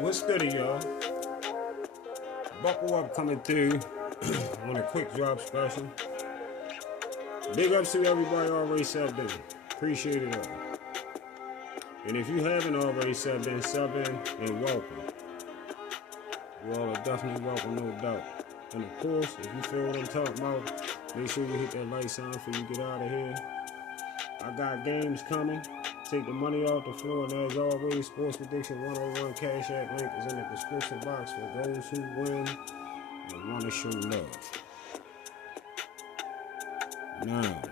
What's good, y'all? Buckle up coming through on a quick drop special. Big ups to everybody already subbed in. Appreciate it all. And if you haven't already subbed in and welcome. You all are definitely welcome, no doubt. And of course, if you feel what I'm talking about, make sure you hit that like sign before you get out of here. I got games coming. Take the money off the floor, and as always, Sports Prediction 101 Cash App link is in the description box for those who win and want to show love. Now,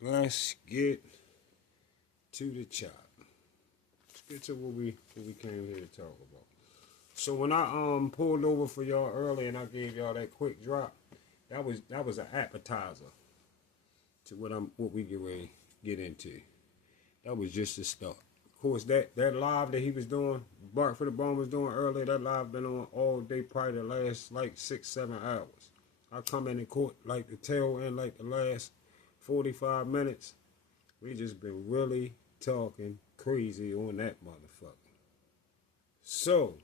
let's get to the chop. Let's get to what we came here to talk about. So when I pulled over for y'all earlier and I gave y'all that quick drop, that was an appetizer to what we get ready to get into. That was just the start. Of course, that live that he was doing, Bart for the Bone was doing earlier, that live been on all day, probably the last like 6-7 hours. I come in and caught like the tail end, like the last 45 minutes. We just been really talking crazy on that motherfucker. So,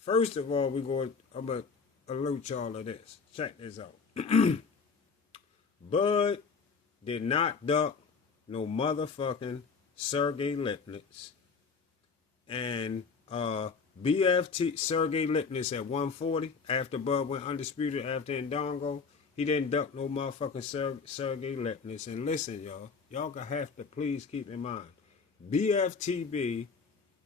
first of all, I'm going to alert y'all of this. Check this out. Bud did not duck no motherfucking Sergey Lipnitz. And BFT Sergey Lipnitz at 140 after Bud went undisputed after Ndongo. He didn't duck no motherfucking Sergey Lipnitz. And listen, y'all gonna have to please keep in mind, BFTB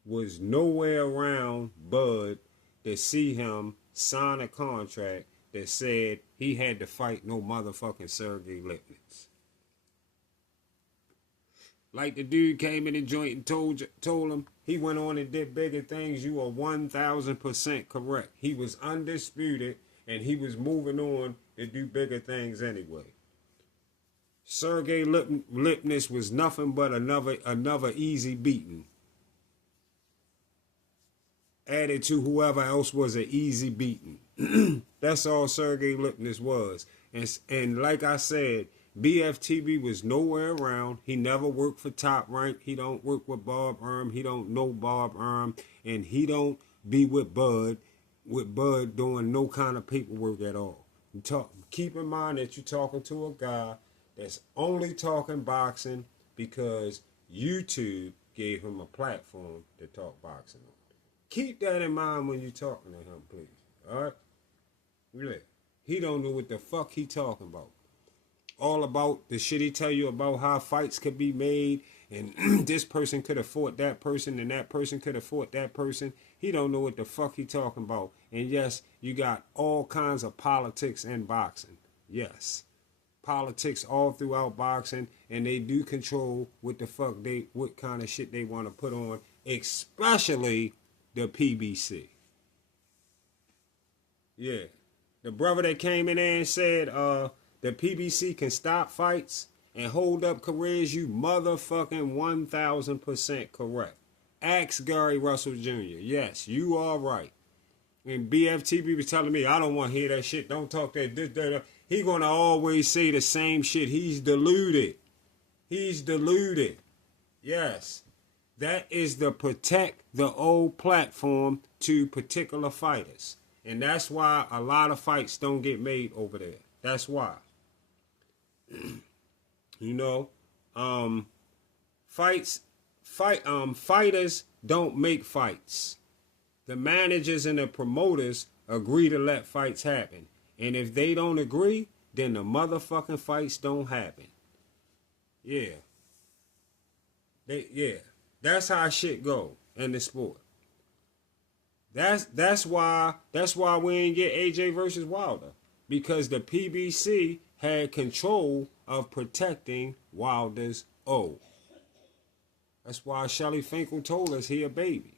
was nowhere around Bud to see him sign a contract that said he had to fight no motherfucking Sergey Lipnitz. Like the dude came in the joint and told him, he went on and did bigger things. You are 1,000% correct. He was undisputed and he was moving on to do bigger things anyway. Sergey Lipnitz was nothing but another easy beating added to whoever else was an easy beating. That's all Sergey Lipnitz was. And like I said, BFTB was nowhere around. He never worked for Top Rank. He don't work with Bob Erm. He don't know Bob Erm. And he don't be with Bud doing no kind of paperwork at all. Keep in mind that you're talking to a guy that's only talking boxing because YouTube gave him a platform to talk boxing on. Keep that in mind when you're talking to him, please. All right? Really. He don't know what the fuck he talking about. All about the shit he tell you about how fights could be made and this person could have fought that person and that person could have fought that person. He don't know what the fuck he talking about. And yes, you got all kinds of politics in boxing. Yes. Politics all throughout boxing, and they do control what kind of shit they want to put on, especially the PBC. Yeah. The brother that came in there and said, the PBC can stop fights and hold up careers, you motherfucking 1,000% correct. Ask Gary Russell Jr. Yes, you are right. And BFTB was telling me, I don't want to hear that shit. Don't talk that. He going to always say the same shit. He's deluded. He's deluded. Yes. That is to protect the old platform to particular fighters. And that's why a lot of fights don't get made over there. That's why. You know, fighters don't make fights. The managers and the promoters agree to let fights happen. And if they don't agree, then the motherfucking fights don't happen. Yeah. That's how shit go in the sport. That's why we ain't get AJ versus Wilder. Because the PBC had control of protecting Wilder's O. That's why Shelly Finkel told us he a baby.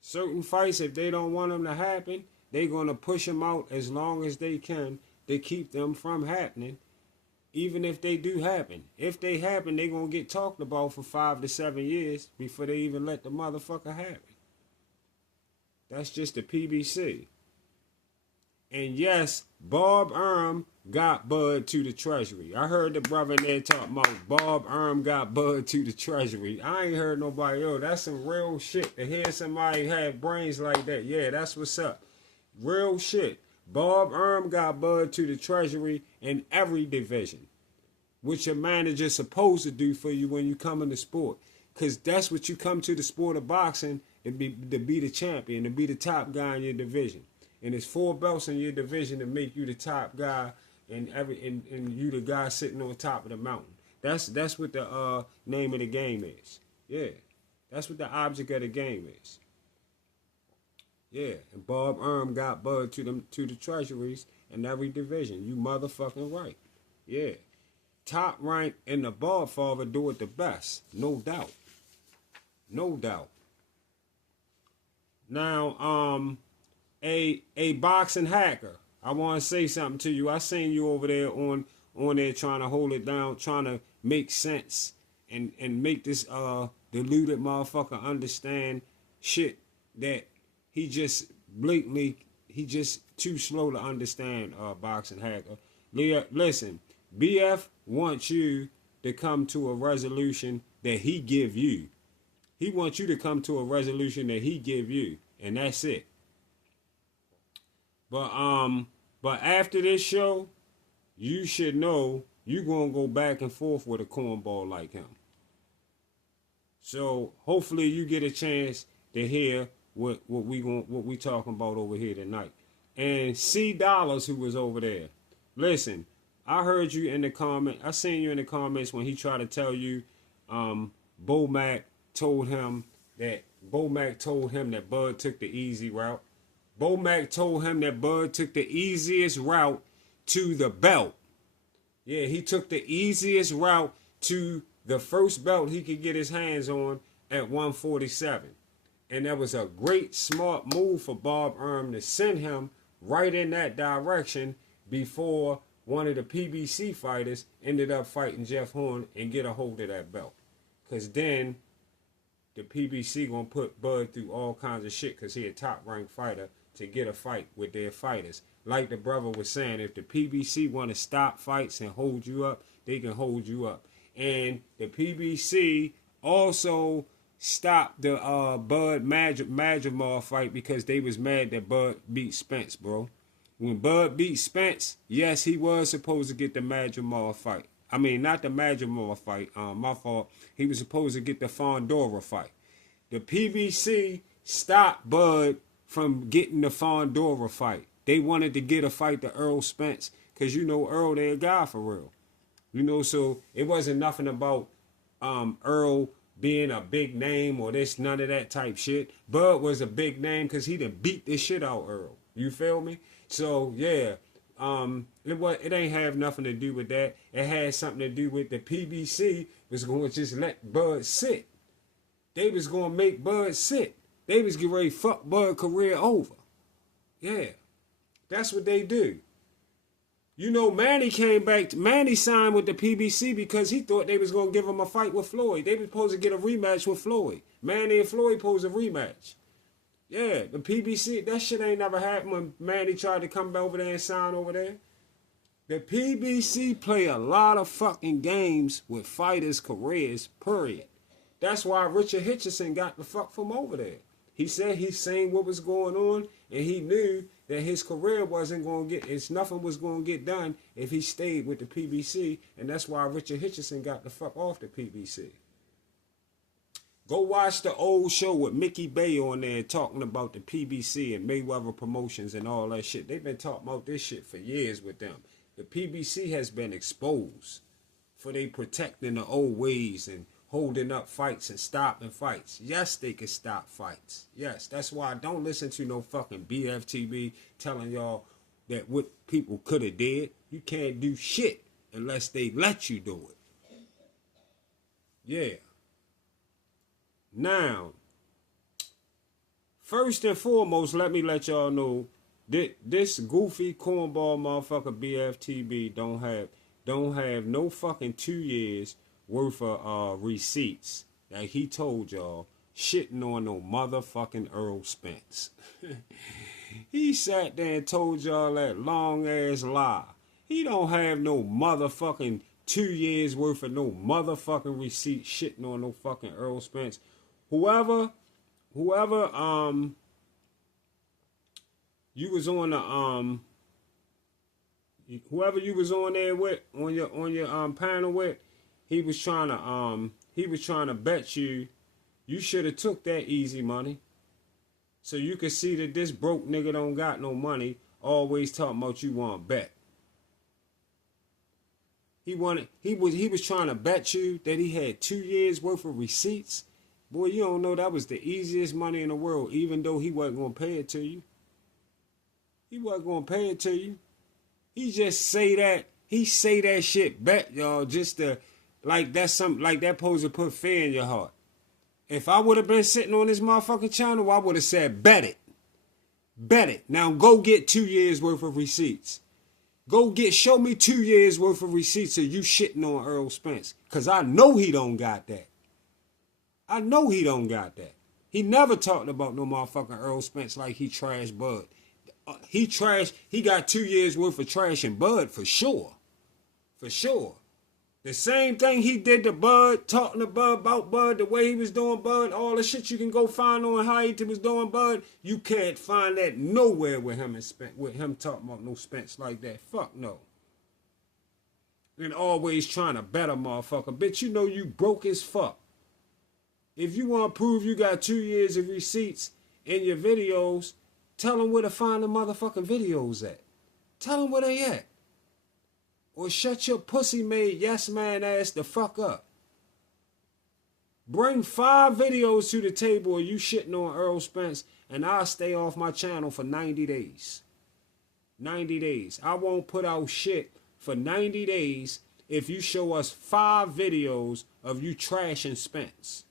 Certain fights, if they don't want them to happen, they're going to push them out as long as they can to keep them from happening, even if they do happen. If they happen, they're going to get talked about for 5 to 7 years before they even let the motherfucker happen. That's just the PBC. And yes, Bob Erm got Bud to the Treasury. I heard the brother in there talking about Bob Erm got Bud to the Treasury. I ain't heard nobody, yo, that's some real shit. To hear somebody have brains like that, yeah, that's what's up. Real shit. Bob Erm got Bud to the Treasury in every division, which your manager's supposed to do for you when you come in the sport. Because that's what you come to the sport of boxing, to be the champion, to be the top guy in your division. And it's 4 belts in your division to make you the top guy and you the guy sitting on top of the mountain. That's what the name of the game is. Yeah. That's what the object of the game is. Yeah. And Bob Erm got Bud to the treasuries in every division. You motherfucking right. Yeah. Top rank and the Bob father do it the best. No doubt. No doubt. Now, a boxing hacker. I want to say something to you. I seen you over there on there trying to hold it down, trying to make sense and make this deluded motherfucker understand shit that he just too slow to understand. Boxing hacker. Leah, listen, BF wants you to come to a resolution that he give you. He wants you to come to a resolution that he give you, and that's it. But after this show, you should know you're gonna go back and forth with a cornball like him. So hopefully you get a chance to hear what we talking about over here tonight. And C Dollars, who was over there, listen, I heard you in the comment. I seen you in the comments when he tried to tell you, Bomac told him that Bud took the easy route. Bomac told him that Bud took the easiest route to the belt. Yeah, he took the easiest route to the first belt he could get his hands on at 147. And that was a great, smart move for Bob Erm to send him right in that direction before one of the PBC fighters ended up fighting Jeff Horn and get a hold of that belt. Because then the PBC going to put Bud through all kinds of shit because he a top-ranked fighter to get a fight with their fighters. Like the brother was saying, if the PBC want to stop fights and hold you up, they can hold you up. And the PBC also stopped the Bud Madrimar fight because they was mad that Bud beat Spence, bro. When Bud beat Spence, yes, he was supposed to get the Madrimar fight. I mean, not the Madrimar fight. My fault. He was supposed to get the Fondora fight. The PBC stopped Bud from getting the Fondora fight. They wanted to get a fight to Earl Spence because, you know, Earl, they a guy for real. You know, so it wasn't nothing about Earl being a big name or this, none of that type shit. Bud was a big name because he done beat this shit out Earl. You feel me? So, yeah, it ain't have nothing to do with that. It had something to do with the PBC was going to just let Bud sit. They was going to make Bud sit. They was getting ready to fuck Bud career over. Yeah, that's what they do. You know, Manny came back. Manny signed with the PBC because he thought they was going to give him a fight with Floyd. They was supposed to get a rematch with Floyd. Manny and Floyd supposed to rematch. Yeah, the PBC, that shit ain't never happened when Manny tried to come over there and sign over there. The PBC play a lot of fucking games with fighters' careers, period. That's why Richard Hitchison got the fuck from over there. He said he seen what was going on, and he knew that his career wasn't going to nothing was going to get done if he stayed with the PBC, and that's why Richard Hitchison got the fuck off the PBC. Go watch the old show with Mickey Bay on there talking about the PBC and Mayweather Promotions and all that shit. They've been talking about this shit for years with them. The PBC has been exposed for they protecting the old ways and holding up fights and stopping fights. Yes, they can stop fights. Yes, that's why I don't listen to no fucking BFTB telling y'all that what people could have did. You can't do shit unless they let you do it. Yeah. Now, first and foremost, let me let y'all know that this goofy cornball motherfucker BFTB don't have no fucking 2 years worth of receipts that he told y'all shitting on no motherfucking Earl Spence. He sat there and told y'all that long ass lie. He don't have no motherfucking 2 years worth of no motherfucking receipt shitting on no fucking Earl Spence. Whoever you was on the whoever you was on there with on your panel with, he was trying to bet you should have took that easy money. So you could see that this broke nigga don't got no money, always talking about you want to bet. He was trying to bet you that he had 2 years worth of receipts. Boy, you don't know that was the easiest money in the world, even though he wasn't going to pay it to you. He wasn't going to pay it to you. He just say that. He say that shit bet, y'all, just to, like that's something, like that supposed to put fear in your heart. If I would have been sitting on this motherfucking channel, I would have said, bet it. Bet it. Now go get 2 years worth of receipts. Show me 2 years worth of receipts of you shitting on Earl Spence. Because I know he don't got that. I know he don't got that. He never talked about no motherfucking Earl Spence like he trashed Bud. He got 2 years worth of trash in Bud for sure. For sure. The same thing he did to Bud, talking to Bud about Bud, the way he was doing Bud, all the shit you can go find on how he was doing Bud, you can't find that nowhere with him and Spence, with him talking about no Spence like that. Fuck no. And always trying to bet a motherfucker. Bitch, you know you broke as fuck. If you want to prove you got 2 years of receipts in your videos, tell them where to find the motherfucking videos at. Tell them where they at. Or shut your pussy made yes man ass the fuck up. Bring 5 videos to the table of you shitting on Earl Spence and I'll stay off my channel for 90 days. 90 days. I won't put out shit for 90 days if you show us 5 videos of you trashing Spence.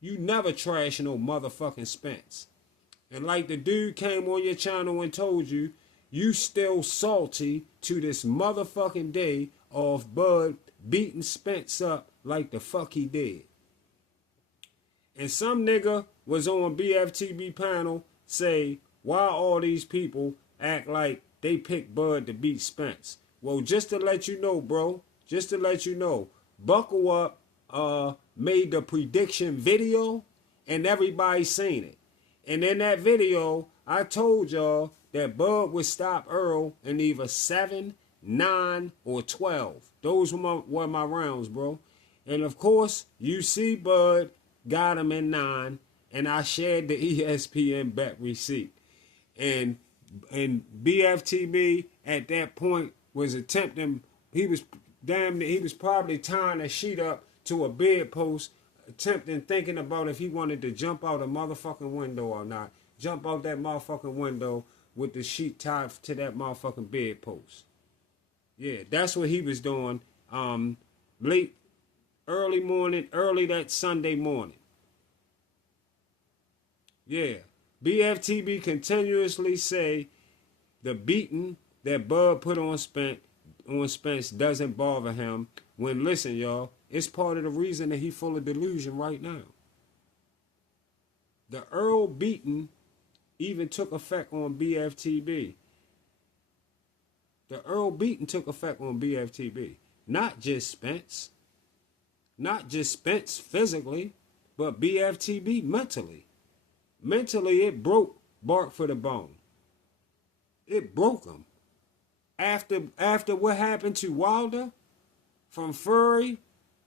You never trash no motherfucking Spence. And like the dude came on your channel and told you, you still salty to this motherfucking day of Bud beating Spence up like the fuck he did. And some nigga was on BFTB panel say, why all these people act like they picked Bud to beat Spence? Well, just to let you know, bro, just to let you know, Buckle Up made the prediction video and everybody seen it. And in that video, I told y'all that Bud would stop Earl in either 7, 9, or 12. Those were my rounds, bro. And of course, you see Bud got him in 9, and I shared the ESPN bet receipt. And BFTB at that point was attempting, he was probably tying a sheet up to a bedpost, thinking about if he wanted to jump out a motherfucking window or not. Jump out that motherfucking window with the sheet tied to that motherfucking bedpost. Yeah, that's what he was doing early that Sunday morning. Yeah, BFTB continuously say the beating that Bud put on Spence doesn't bother him. When, listen, y'all, it's part of the reason that he full of delusion right now. The Earl beating even took effect on BFTB. The Earl beating took effect on BFTB. Not just Spence. Not just Spence physically, but BFTB mentally. Mentally, it broke Bark for the bone. It broke him. After what happened to Wilder, from Furry,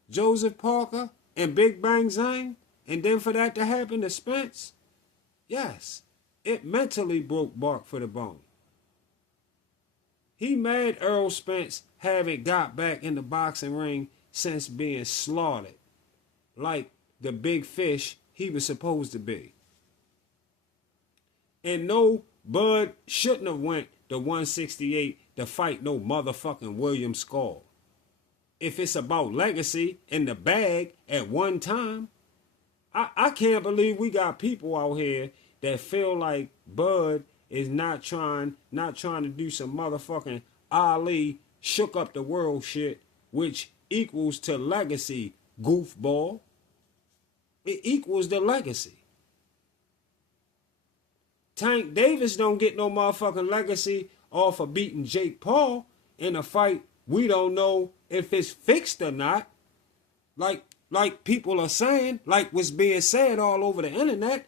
Joseph Parker, and Big Bang Zane, and then for that to happen to Spence, yes, it mentally broke Bark for the bone. He made Earl Spence haven't got back in the boxing ring since being slaughtered like the big fish he was supposed to be. And no, Bud shouldn't have went to 168 to fight no motherfucking William Skull. If it's about legacy in the bag at one time, I can't believe we got people out here that feel like Bud is not trying to do some motherfucking Ali shook up the world shit, which equals to legacy, goofball. It equals the legacy. Tank Davis don't get no motherfucking legacy off of beating Jake Paul in a fight we don't know if it's fixed or not. Like people are saying, like what's being said all over the internet,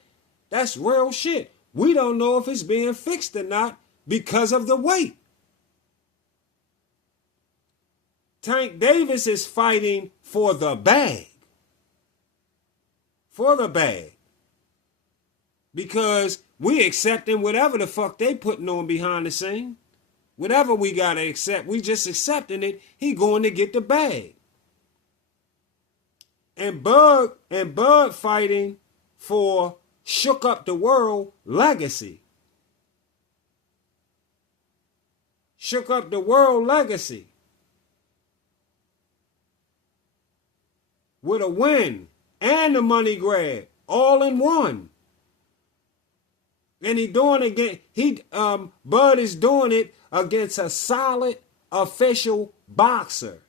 that's real shit. We don't know if it's being fixed or not because of the weight. Tank Davis is fighting for the bag. For the bag. Because we accepting whatever the fuck they putting on behind the scene. Whatever we gotta accept, we just accepting it. He going to get the bag. And Bud fighting for shook up the world legacy. Shook up the world legacy. With a win and a money grab all in one. And Bud is doing it against a solid official boxer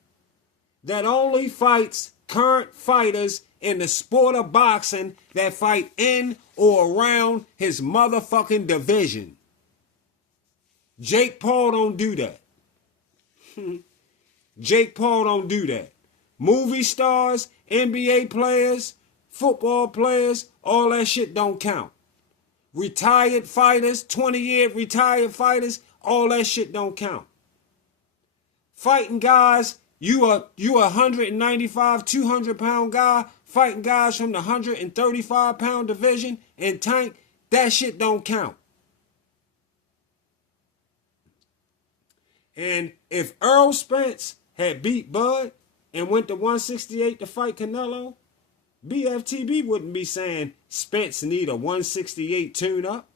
that only fights current fighters in the sport of boxing that fight in or around his motherfucking division. Jake Paul don't do that. Jake Paul don't do that. Movie stars, NBA players, football players, all that shit don't count. Retired fighters, 20-year retired fighters, all that shit don't count. Fighting guys, you a 195, 200-pound guy, fighting guys from the 135-pound division in Tank, that shit don't count. And if Earl Spence had beat Bud and went to 168 to fight Canelo, BFTB wouldn't be saying Spence need a 168 tune-up.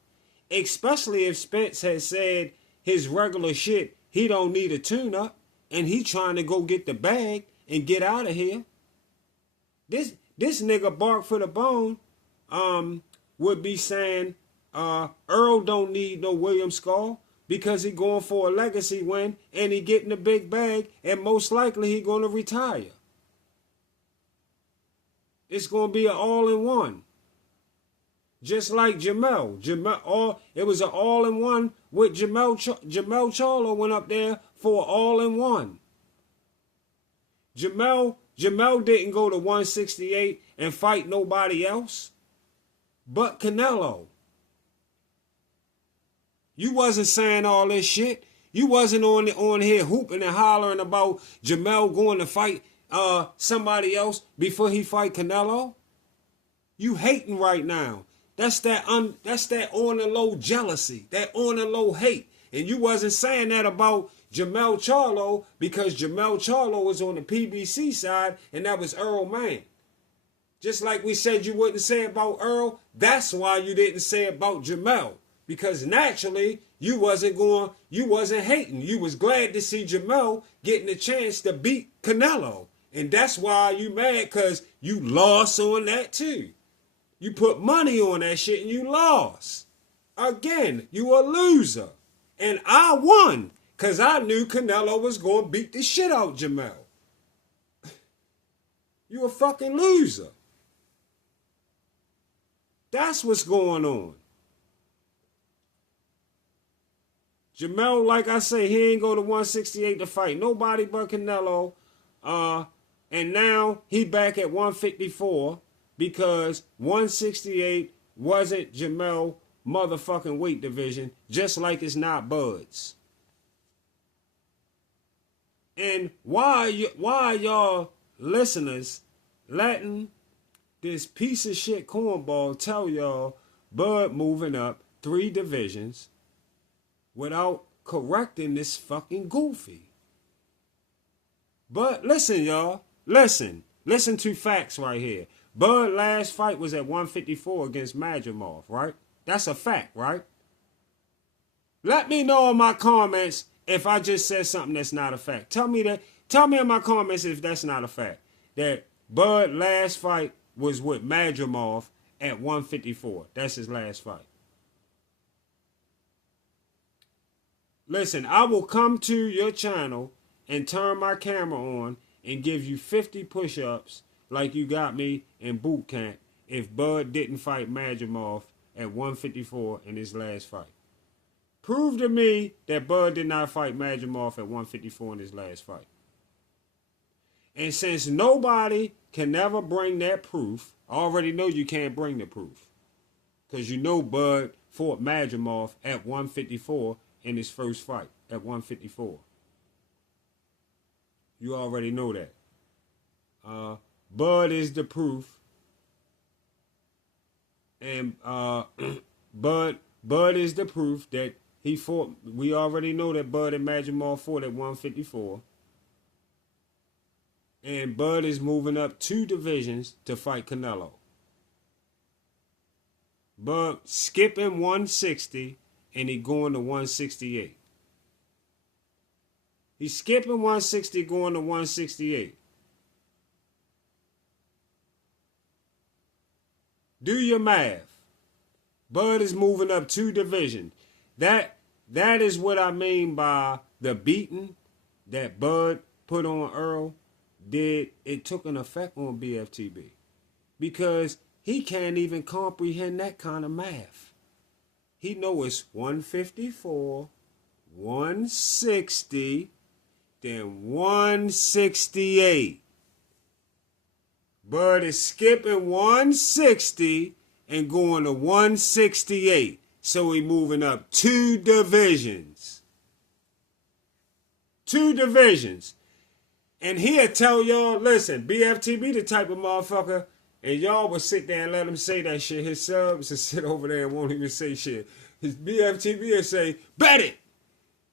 Especially if Spence had said his regular shit, he don't need a tune-up, and he trying to go get the bag and get out of here. This nigga bark for the bone would be saying Earl don't need no William Skull because he going for a legacy win and he getting a big bag and most likely he going to retire. It's going to be an all-in-one. Just like Jamel. It was an all-in-one with Jamel Charlo went up there for an all-in-one. Jamel didn't go to 168 and fight nobody else but Canelo. You wasn't saying all this shit. You wasn't on here hooping and hollering about Jamel going to fight somebody else before he fight Canelo. You hating right now. That's that on the low jealousy, that on the low hate. And you wasn't saying that about Jamel Charlo because Jamel Charlo was on the PBC side and that was Earl Man. Just like we said you wouldn't say about Earl, that's why you didn't say about Jamel. Because naturally, you wasn't hating. You was glad to see Jamel getting a chance to beat Canelo. And that's why you mad, because you lost on that too. You put money on that shit and you lost. Again, you a loser. And I won, because I knew Canelo was going to beat the shit out Jamel. You a fucking loser. That's what's going on. Jamel, like I say, he ain't go to 168 to fight nobody but Canelo. And now he back at 154 because 168 wasn't Jamel motherfucking weight division, just like it's not Bud's. And why y'all listeners letting this piece of shit cornball tell y'all Bud moving up 3 divisions without correcting this fucking goofy? But listen, y'all. Listen to facts right here. Bud last fight was at 154 against Madrimov, right? That's a fact, right? Let me know in my comments if I just said something that's not a fact. Tell me in my comments if that's not a fact. That Bud last fight was with Madrimov at 154. That's his last fight. Listen, I will come to your channel and turn my camera on and give you 50 push-ups like you got me in boot camp if Bud didn't fight Madrimov at 154 in his last fight. Prove to me that Bud did not fight Madrimov at 154 in his last fight. And since nobody can never bring that proof, I already know you can't bring the proof. Because you know Bud fought Madrimov at 154 in his first fight at 154. You already know that. Bud is the proof. And Bud is the proof that he fought. We already know that Bud and Madrimov fought at 154. And Bud is moving up 2 divisions to fight Canelo. Bud skipping 160 and he going to 168. He's skipping 160 going to 168. Do your math. Bud is moving up 2 divisions. That is what I mean by the beating that Bud put on Earl. It took an effect on BFTB. Because he can't even comprehend that kind of math. He knows it's 154, 160, then 168. Bud is skipping 160 and going to 168. So he moving up 2 divisions. 2 divisions. And he'll tell y'all, listen, BFTB the type of motherfucker, and y'all will sit there and let him say that shit. His subs will sit over there and won't even say shit. His BFTB will say, bet it.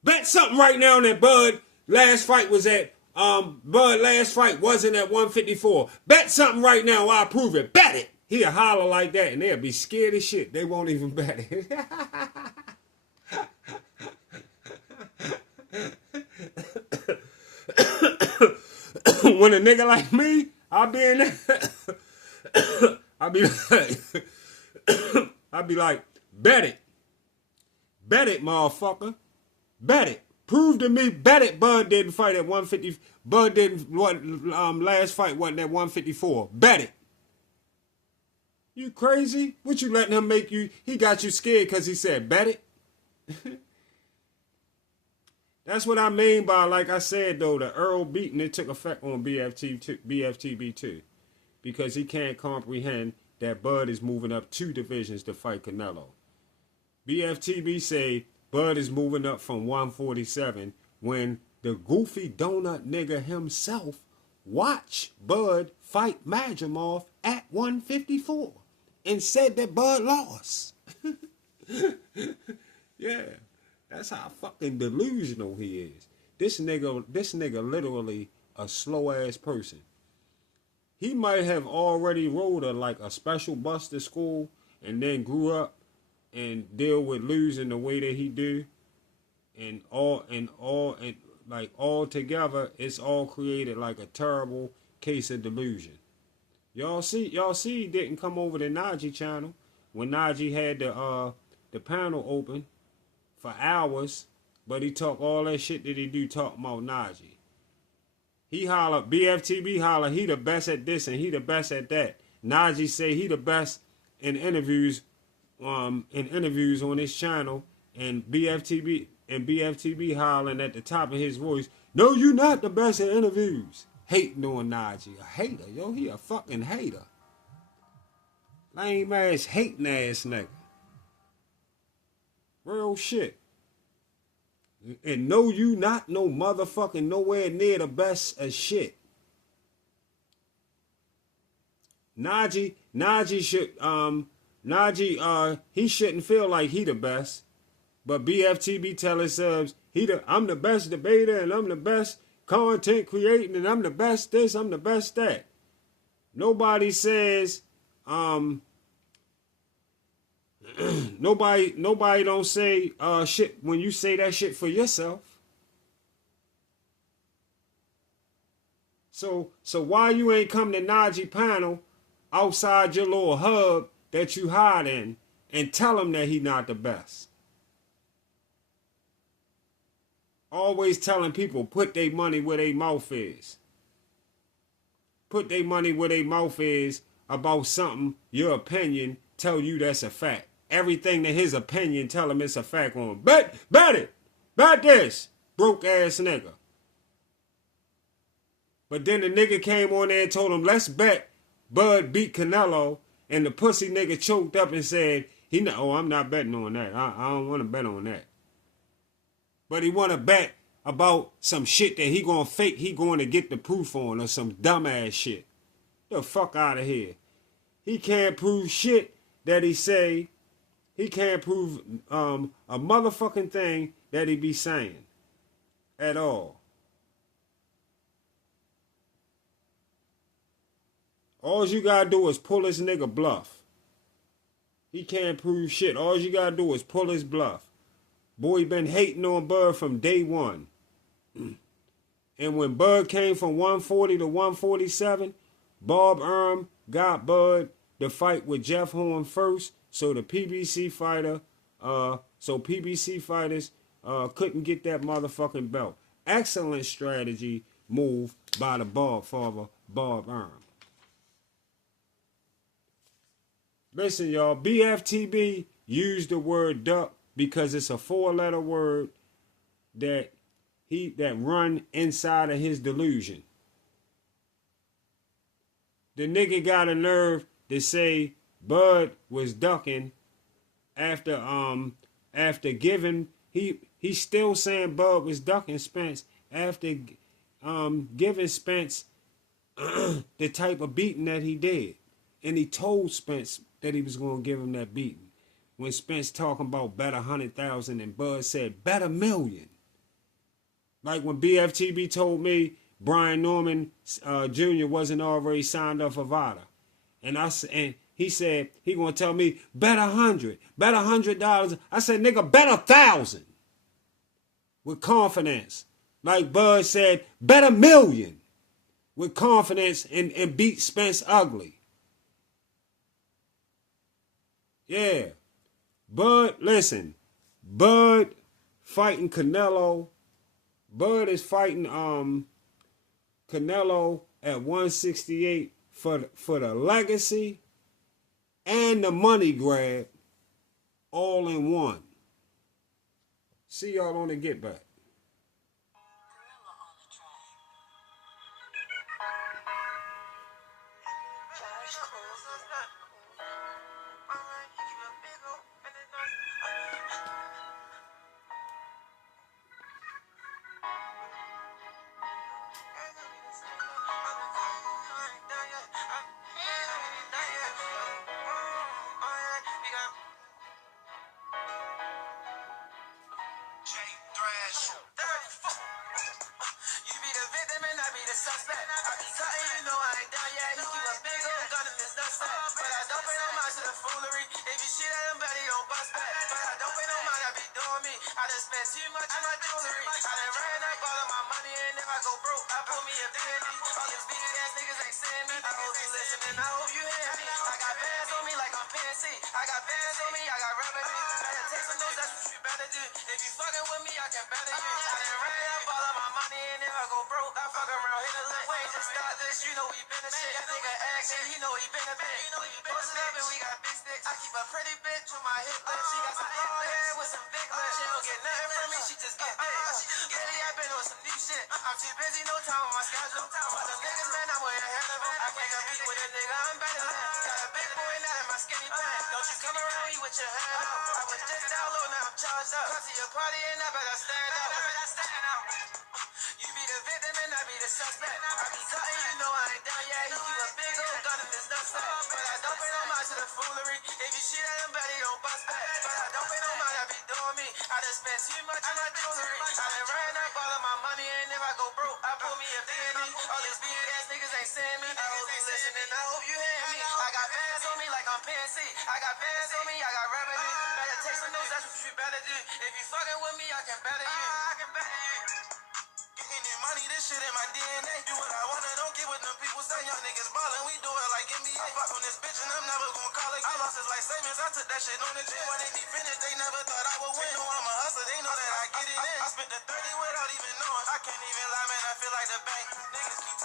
Bet something right now that Bud last fight was at, Bud last fight wasn't at 154. Bet something right now, I'll prove it. Bet it. He'll holler like that and they'll be scared as shit. They won't even bet it. When a nigga like me, I'll be in there. I'll be like, bet it. Bet it, motherfucker. Bet it. Prove to me, bet it Bud didn't fight at 150. Bud didn't, last fight wasn't at 154. Bet it. You crazy? What you letting him make you? He got you scared because he said, bet it. That's what I mean by, like I said, though, the Earl beating, it took effect on BFTB too. Because he can't comprehend that Bud is moving up 2 divisions to fight Canelo. BFTB say Bud is moving up from 147 when the goofy donut nigga himself watched Bud fight Madrimov at 154 and said that Bud lost. Yeah. That's how fucking delusional he is. This nigga literally a slow ass person. He might have already rode a special bus to school and then grew up and deal with losing the way that he do. And all together, it's all created like a terrible case of delusion. Y'all see he didn't come over to Najee channel when Najee had the panel open for hours, but he talk all that shit that he do talking about Najee. He holler, BFTB holler, he the best at this and he the best at that. Najee say he the best in interviews on his channel, and BFTB hollering at the top of his voice, no, you not the best at interviews. Hating on Najee. A hater, yo, he a fucking hater. Lame ass, hating ass nigga. Real shit. And no, you not no motherfucking nowhere near the best of shit. Najee he shouldn't feel like he the best. But BFTB tell his subs, I'm the best debater and I'm the best content creating and I'm the best this, I'm the best that. Nobody says, nobody don't say shit when you say that shit for yourself. So why you ain't come to Najee panel outside your little hub that you hide in and tell him that he not the best? Always telling people put their money where their mouth is. Put their money where their mouth is about something, your opinion, tell you that's a fact. everything to his opinion, tell him it's a fact on. Bet it. Bet this. Broke ass nigga. But then the nigga came on there and told him, let's bet Bud beat Canelo. And the pussy nigga choked up and said, I'm not betting on that. I don't want to bet on that. But he want to bet about some shit that he gonna fake, he going to get the proof on, or some dumbass shit. The fuck out of here. He can't prove shit that he say. He can't prove a motherfucking thing that he be saying at all. All you gotta do is pull this nigga bluff. He can't prove shit. All you gotta do is pull his bluff. Boy been hating on Bud from day one. And when Bud came from 140 to 147, Bob Arum got Bud to fight with Jeff Horn first, so the PBC fighters couldn't get that motherfucking belt. Excellent strategy move by the Bob father, Bob Arum. Listen, y'all, BFTB used the word duck because it's a 4-letter word that run inside of his delusion. The nigga got a nerve to say Bud was ducking after giving he's still saying Bud was ducking Spence after giving Spence the type of beating that he did. And he told Spence that he was going to give him that beating. When Spence talking about bet 100,000 and Bud said bet $1 million. Like when BFTB told me Brian Norman Jr. wasn't already signed up for VADA. And he said he gonna tell me bet 100, bet $100. I said nigga bet 1,000 with confidence. Like Bud said bet $1 million with confidence and beat Spence ugly. Yeah. Bud, listen. Bud fighting Canelo. Bud is fighting Canelo at 168 for the legacy and the money grab all in one. See y'all on the Get Back.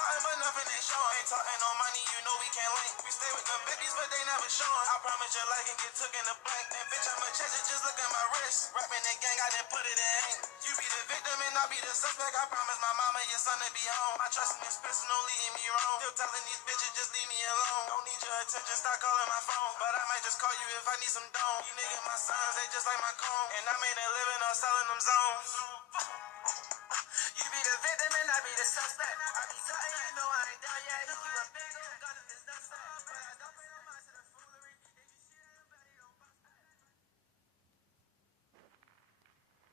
talking, but nothing they showing. Ain't talking no money, you know we can't link. We stay with them babies, but they never showing. I promise your life can get took in the bank. And bitch, I'ma chase it, just look at my wrist. Rapping that gang, I done put it in ink. You be the victim and I be the suspect. I promise my mama, your son to be home. I trust in this Spence, no leading me wrong. Still telling these bitches, just leave me alone. Don't need your attention, stop calling my phone. But I might just call you if I need some dome. You niggas my sons, they just like my comb. And I made a living on selling them zones.